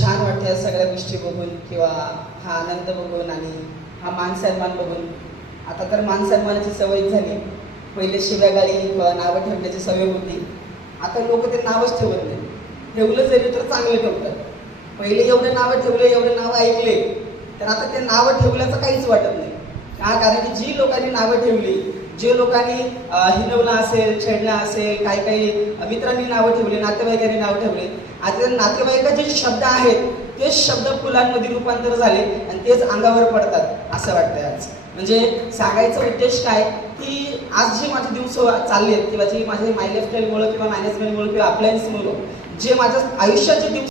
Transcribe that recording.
छान वाटते या सगळ्या गोष्टी बघून किंवा हा आनंद बघून आणि हा मान सन्मान बघून. आता तर मान सन्मानाची सवय झाली. पहिले शिव्यागाळी किंवा नावं ठेवण्याची सवय होती. आता लोक ते नावच ठेवत नाही. ठेवलं जरी तर चांगलं ठेवतात. पहिले एवढे नावं ठेवले, एवढे नावं ऐकले, तर आता ते नावं ठेवल्याचं काहीच वाटत नाही. का? कारण की जी लोकांनी नावं ठेवली, जे लोकांनी हिनवलं असेल, छेडणं असेल, काही काही मित्रांनी नावं ठेवली, नातेवाईकांनी नावं ठेवली, आता नातेवाईकाचे जे शब्द आहेत तेच शब्द फुलांमध्ये रूपांतर झाले आणि तेच अंगावर पडतात असं वाटतंय आज. म्हणजे सांगायचा उद्देश काय की आज जे माझे दिवस चालले आहेत किंवा जे माझे माय लाईफस्टाईलमुळे किंवा मॅनेजमेंटमुळे किंवा अप्लायन्समुळे जे माझ्या आयुष्याचे दिवस